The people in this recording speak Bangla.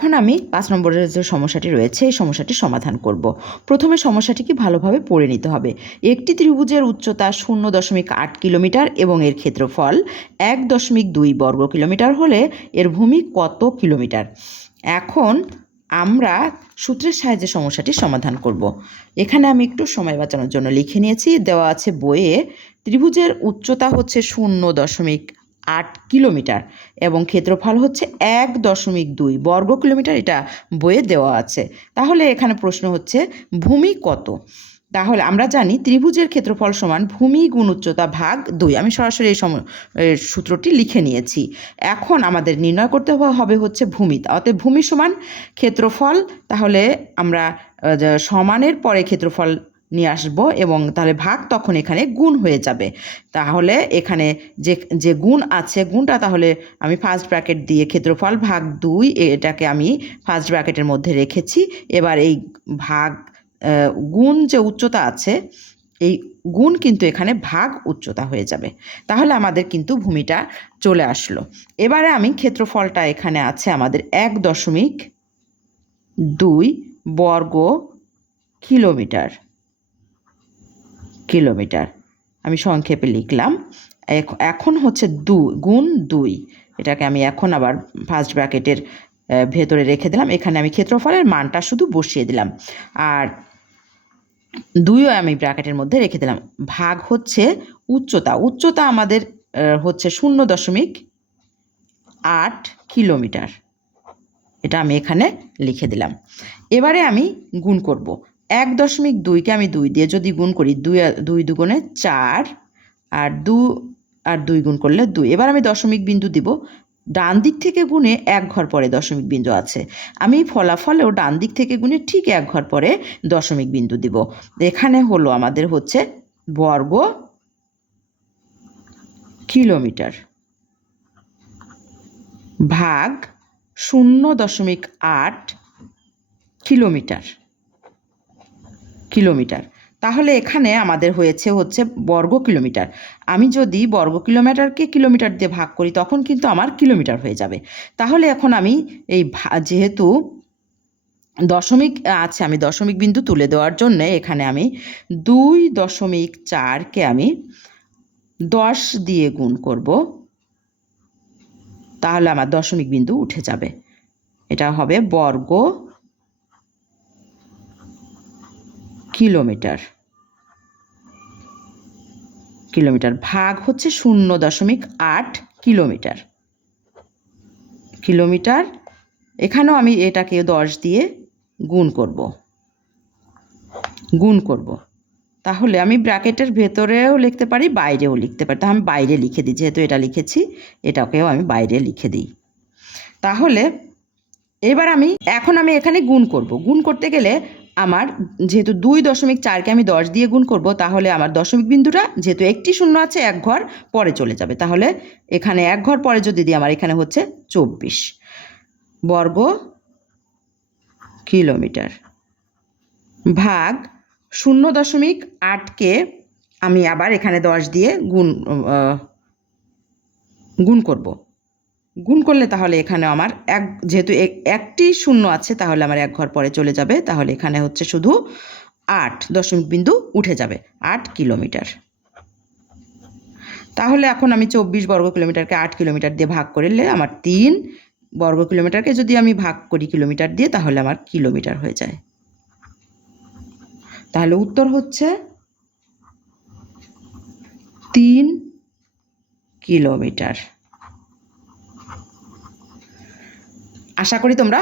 এখন আমি 5 নম্বরের যে সমস্যাটি রয়েছে এই সমস্যাটি সমাধান করব। প্রথমে সমস্যাটিকে ভালোভাবে পড়ে নিতে হবে। একটি ত্রিভুজের উচ্চতা 0.8 কিলোমিটার এবং এর ক্ষেত্রফল 1.2 বর্গ কিলোমিটার হলে এর ভূমি কত কিলোমিটার? এখন আমরা সূত্রের সাহায্যে সমস্যাটি সমাধান করব। এখানে আমি একটু সময় বাঁচানোর জন্য লিখে নিয়েছি, দেওয়া আছে বইয়ে ত্রিভুজের উচ্চতা হচ্ছে 0.8 কিলোমিটার এবং ক্ষেত্রফল হচ্ছে 1.2 বর্গ কিলোমিটার, এটা বইয়ে দেওয়া আছে। তাহলে এখানে প্রশ্ন হচ্ছে ভূমি কত? তাহলে আমরা জানি ত্রিভুজের ক্ষেত্রফল সমান ভূমি গুণ উচ্চতা ভাগ 2। আমি সরাসরি এই সূত্রটি লিখে নিয়েছি। এখন আমাদের নির্ণয় করতে হবে হচ্ছে ভূমি, অতএব ভূমি সমান ক্ষেত্রফল। তাহলে আমরা সমানের পরে ক্ষেত্রফল নিয়ে আসবো এবং তাহলে ভাগ তখন এখানে গুণ হয়ে যাবে। তাহলে এখানে যে গুণ আছে গুণটা তাহলে আমি ফার্স্ট ব্র্যাকেট দিয়ে ক্ষেত্রফল ভাগ 2 এটাকে আমি ফার্স্ট ব্র্যাকেটের মধ্যে রেখেছি। এবার এই ভাগ গুণ যে উচ্চতা আছে এই গুণ কিন্তু এখানে ভাগ উচ্চতা হয়ে যাবে। তাহলে আমাদের কিন্তু ভূমিটা চলে আসলো। এবারে আমি ক্ষেত্রফলটা এখানে আছে আমাদের 1.2 বর্গ কিলোমিটার। আমি সংক্ষেপে লিখলাম। এখন হচ্ছে 2 গুণ 2, এটাকে আমি এখন আবার ফার্স্ট ব্র্যাকেটের ভেতরে রেখে দিলাম। এখানে আমি ক্ষেত্রফলের মানটা শুধু বসিয়ে দিলাম আর 2ও আমি ব্র্যাকেটের মধ্যে রেখে দিলাম। ভাগ হচ্ছে উচ্চতা আমাদের হচ্ছে 0.8 কিলোমিটার, এটা আমি এখানে লিখে দিলাম। এবারে আমি গুণ করব। 1.2কে আমি 2 দিয়ে যদি গুণ করি 2 দুগুণে 4 আর 2 গুণ করলে 2। এবার আমি দশমিক বিন্দু দিব। ডান দিক থেকে গুণে 1 ঘর পরে দশমিক বিন্দু আছে, আমি ফলাফলেও ডান দিক থেকে গুণে ঠিক 1 ঘর পরে দশমিক বিন্দু দিব। এখানে হলো আমাদের হচ্ছে বর্গ কিলোমিটার ভাগ 0.8 কিলোমিটার। তাহলে এখানে আমাদের হচ্ছে বর্গ কিলোমিটার। আমি যদি বর্গ কিলোমিটারকে কিলোমিটার দিয়ে ভাগ করি তখন কিন্তু আমার কিলোমিটার হয়ে যাবে। তাহলে এখন আমি এই যেহেতু দশমিক আছে, আমি দশমিক বিন্দু তুলে দেওয়ার জন্য এখানে আমি 2.4কে আমি 10 দিয়ে গুণ করব, তাহলে আমার দশমিক বিন্দু উঠে যাবে। এটা হবে বর্গ কিলোমিটার ভাগ হচ্ছে 0.8 কিলোমিটার। এখানেও আমি এটাকে 10 দিয়ে গুণ করব। তাহলে আমি ব্র্যাকেটের ভেতরেও লিখতে পারি, বাইরেও লিখতে পারি। তাহলে আমি বাইরে লিখে দিই, যেহেতু এটা লিখেছি এটাকেও আমি বাইরে লিখে দিই। তাহলে এবার এখন আমি এখানে গুণ করব। গুণ করতে গেলে আমার যেহেতু 2.4কে আমি 10 দিয়ে গুণ করব, তাহলে আমার দশমিক বিন্দুটা যেহেতু একটি শূন্য আছে 1 ঘর পরে চলে যাবে। তাহলে এখানে 1 ঘর পরে যদি দিই আমার এখানে হচ্ছে 24 বর্গ কিলোমিটার ভাগ 0.8কে আমি আবার এখানে 10 দিয়ে গুণ করব। গুণ করলে তাহলে এখানে আমার যেহেতু একটি শূন্য আছে তাহলে আমার 1 ঘর পরে চলে যাবে। তাহলে এখানে হচ্ছে শুধু 8 দশমিক বিন্দু উঠে যাবে, 8 কিলোমিটার। তাহলে এখন আমি 24 বর্গ কিলোমিটারকে 8 কিলোমিটার দিয়ে ভাগ করলে আমার 3 বর্গ কিলোমিটারকে যদি আমি ভাগ করি কিলোমিটার দিয়ে তাহলে আমার কিলোমিটার হয়ে যায়। তাহলে উত্তর হচ্ছে 3 কিলোমিটার। আশা করি তোমরা